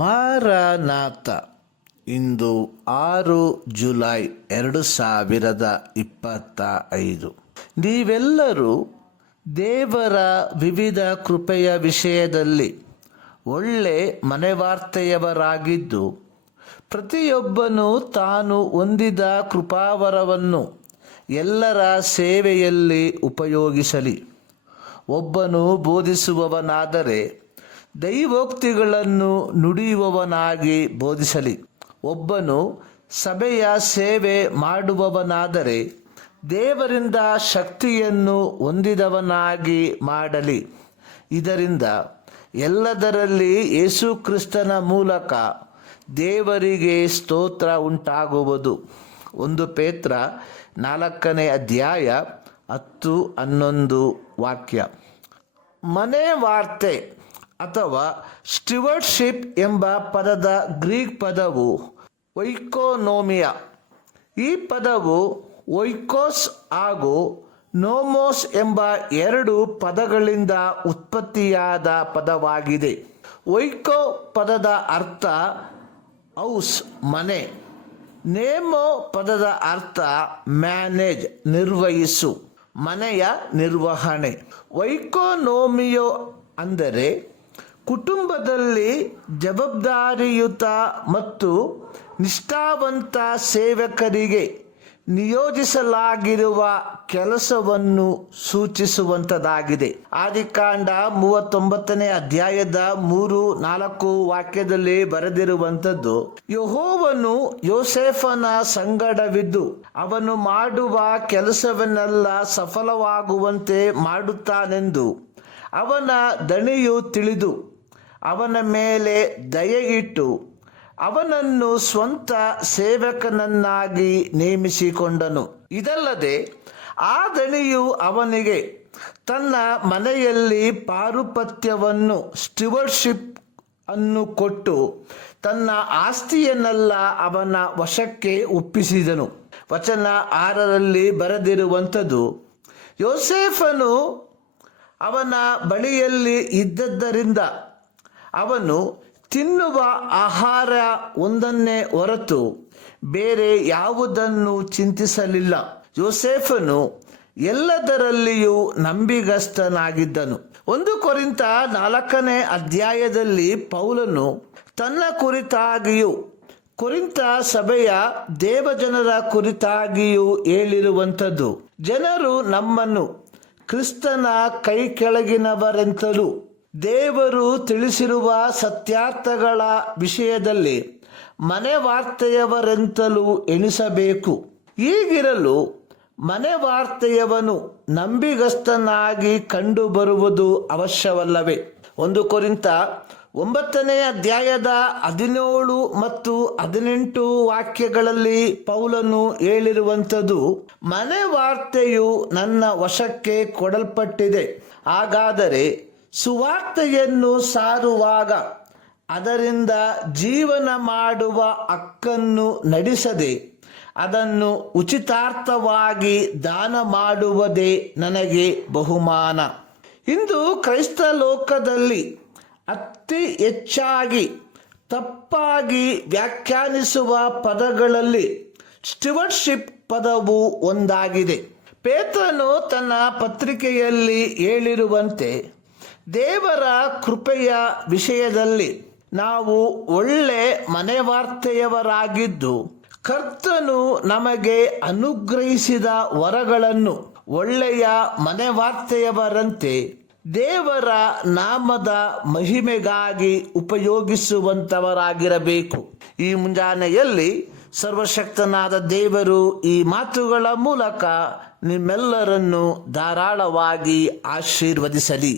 Maranatha. ಇಂದು 6 July 2025. ನೀವೆಲ್ಲರೂ ದೇವರ ವಿವಿಧ ಕೃಪೆಯ ವಿಷಯದಲ್ಲಿ ಒಳ್ಳೆ ಮನೆವಾರ್ತೆಯವರಾಗಿದ್ದು, ಪ್ರತಿಯೊಬ್ಬನು ತಾನು ಹೊಂದಿದ ಕೃಪಾವರವನ್ನು ಎಲ್ಲರ ಸೇವೆಯಲ್ಲಿ ಉಪಯೋಗಿಸಲಿ. ಒಬ್ಬನು ಬೋಧಿಸುವವನಾದರೆ ದೈವೋಕ್ತಿಗಳನ್ನು ನುಡಿಯುವವನಾಗಿ ಬೋಧಿಸಲಿ. ಒಬ್ಬನು ಸಭೆಯ ಸೇವೆ ಮಾಡುವವನಾದರೆ ದೇವರಿಂದ ಶಕ್ತಿಯನ್ನು ಹೊಂದಿದವನಾಗಿ ಮಾಡಲಿ. ಇದರಿಂದ ಎಲ್ಲದರಲ್ಲಿ ಯೇಸು ಕ್ರಿಸ್ತನ ಮೂಲಕ ದೇವರಿಗೆ ಸ್ತೋತ್ರ ಉಂಟಾಗುವುದು. 1 ಪೇತ್ರ 4ನೇ ಅಧ್ಯಾಯ 10-11 ವಾಕ್ಯ. ಮನೆ ವಾರ್ತೆ ಅಥವಾ ಸ್ಟಿವರ್ಡ್ಶಿಪ್ ಎಂಬ ಪದದ ಗ್ರೀಕ್ ಪದವು ಒಯ್ಕೋನೋಮಿಯಾ. ಈ ಪದವು ಒಯ್ಕೋಸ್ ಹಾಗೂ ನೋಮೋಸ್ ಎಂಬ 2 ಪದಗಳಿಂದ ಉತ್ಪತ್ತಿಯಾದ ಪದವಾಗಿದೆ. ಒಯ್ಕೋ ಪದದ ಅರ್ಥ ಹೌಸ್, ಮನೆ. ನೇಮೋ ಪದದ ಅರ್ಥ ಮ್ಯಾನೇಜ್, ನಿರ್ವಹಿಸು, ಮನೆಯ ನಿರ್ವಹಣೆ. ಒಯ್ಕೋನೋಮಿಯೋ ಅಂದರೆ ಕುಟುಂಬದಲ್ಲಿ ಜವಾಬ್ದಾರಿಯುತ ಮತ್ತು ನಿಷ್ಠಾವಂತ ಸೇವಕರಿಗೆ ನಿಯೋಜಿಸಲಾಗಿರುವ ಕೆಲಸವನ್ನು ಸೂಚಿಸುವಂಥದ್ದಾಗಿದೆ. ಆದಿಕಾಂಡ 39ನೇ ಅಧ್ಯಾಯದ 3-4 ವಾಕ್ಯದಲ್ಲಿ ಬರೆದಿರುವಂಥದ್ದು, ಯೆಹೋವನು ಯೋಸೇಫನ ಸಂಗಡವಿದ್ದು ಅವನು ಮಾಡುವ ಕೆಲಸವನ್ನೆಲ್ಲ ಸಫಲವಾಗುವಂತೆ ಮಾಡುತ್ತಾನೆಂದು ಅವನ ದಣಿಯು ತಿಳಿದು ಅವನ ಮೇಲೆ ದಯೆಯಿಟ್ಟು ಅವನನ್ನು ಸ್ವಂತ ಸೇವಕನನ್ನಾಗಿ ನೇಮಿಸಿಕೊಂಡನು. ಇದಲ್ಲದೆ ಆ ದಣಿಯು ಅವನಿಗೆ ತನ್ನ ಮನೆಯಲ್ಲಿ ಪಾರುಪತ್ಯವನ್ನು, ಸ್ಟಿವರ್ಡ್ಶಿಪ್ ಅನ್ನು ಕೊಟ್ಟು ತನ್ನ ಆಸ್ತಿಯನ್ನೆಲ್ಲ ಅವನ ವಶಕ್ಕೆ ಒಪ್ಪಿಸಿದನು. ವಚನ 6ರಲ್ಲಿ ಬರೆದಿರುವಂಥದ್ದು, ಯೋಸೇಫನು ಅವನ ಬಳಿಯಲ್ಲಿ ಇದ್ದದ್ದರಿಂದ ಅವನು ತಿನ್ನುವ ಆಹಾರ ಒಂದನ್ನೇ ಹೊರತು ಬೇರೆ ಯಾವುದನ್ನು ಚಿಂತಿಸಲಿಲ್ಲ. ಯೋಸೇಫನು ಎಲ್ಲದರಲ್ಲಿಯೂ ನಂಬಿಗಸ್ತನಾಗಿದ್ದನು. 1 ಕೊರಿಂಥ 4ನೇ ಅಧ್ಯಾಯದಲ್ಲಿ ಪೌಲನು ತನ್ನ ಕುರಿತಾಗಿಯೂ ಕೊರಿಂಥ ಸಭೆಯ ದೇವಜನರ ಕುರಿತಾಗಿಯೂ ಹೇಳಿರುವಂಥದ್ದು, ಜನರು ನಮ್ಮನ್ನು ಕ್ರಿಸ್ತನ ಕೈ ಕೆಳಗಿನವರೆಂತಲೂ ದೇವರು ತಿಳಿಸಿರುವ ಸತ್ಯಾರ್ಥಗಳ ವಿಷಯದಲ್ಲಿ ಮನೆವಾರ್ತೆಯವರೆಂತಲೂ ಎಣಿಸಬೇಕು. ಹೀಗಿರಲು ಮನೆವಾರ್ತೆಯವನು ನಂಬಿಗಸ್ತನಾಗಿ ಕಂಡುಬರುವುದು ಅವಶ್ಯವಲ್ಲವೇ? 1 ಕೊರಿಂಥ 9ನೇ ಅಧ್ಯಾಯದ 17 ಮತ್ತು 18 ವಾಕ್ಯಗಳಲ್ಲಿ ಪೌಲನು ಹೇಳಿರುವಂಥದ್ದು, ಮನೆವಾರ್ತೆಯು ನನ್ನ ವಶಕ್ಕೆ ಕೊಡಲ್ಪಟ್ಟಿದೆ. ಹಾಗಾದರೆ ಸುವಾರ್ತೆಯನ್ನು ಸಾರುವಾಗ ಅದರಿಂದ ಜೀವನ ಮಾಡುವ ಹಕ್ಕನ್ನು ನಡೆಸದೆ ಅದನ್ನು ಉಚಿತಾರ್ಥವಾಗಿ ದಾನ ಮಾಡುವುದೇ ನನಗೆ ಬಹುಮಾನ. ಇಂದು ಕ್ರೈಸ್ತ ಲೋಕದಲ್ಲಿ ಅತಿ ಹೆಚ್ಚಾಗಿ ತಪ್ಪಾಗಿ ವ್ಯಾಖ್ಯಾನಿಸುವ ಪದಗಳಲ್ಲಿ ಸ್ಟಿವರ್ಡ್ಶಿಪ್ ಪದವು ಒಂದಾಗಿದೆ. ಪೇತ್ರನು ತನ್ನ ಪತ್ರಿಕೆಯಲ್ಲಿ ಹೇಳಿರುವಂತೆ, ದೇವರ ಕೃಪೆಯ ವಿಷಯದಲ್ಲಿ ನಾವು ಒಳ್ಳೆ ಮನೆವಾರ್ತೆಯವರಾಗಿದ್ದು, ಕರ್ತನು ನಮಗೆ ಅನುಗ್ರಹಿಸಿದ ವರಗಳನ್ನು ಒಳ್ಳೆಯ ಮನೆವಾರ್ತೆಯವರಂತೆ ದೇವರ ನಾಮದ ಮಹಿಮೆಗಾಗಿ ಉಪಯೋಗಿಸುವಂಥವರಾಗಿರಬೇಕು. ಈ ಮುಂಜಾನೆಯಲ್ಲಿ ಸರ್ವಶಕ್ತನಾದ ದೇವರು ಈ ಮಾತುಗಳ ಮೂಲಕ ನಿಮ್ಮೆಲ್ಲರನ್ನು ಧಾರಾಳವಾಗಿ ಆಶೀರ್ವದಿಸಲಿ.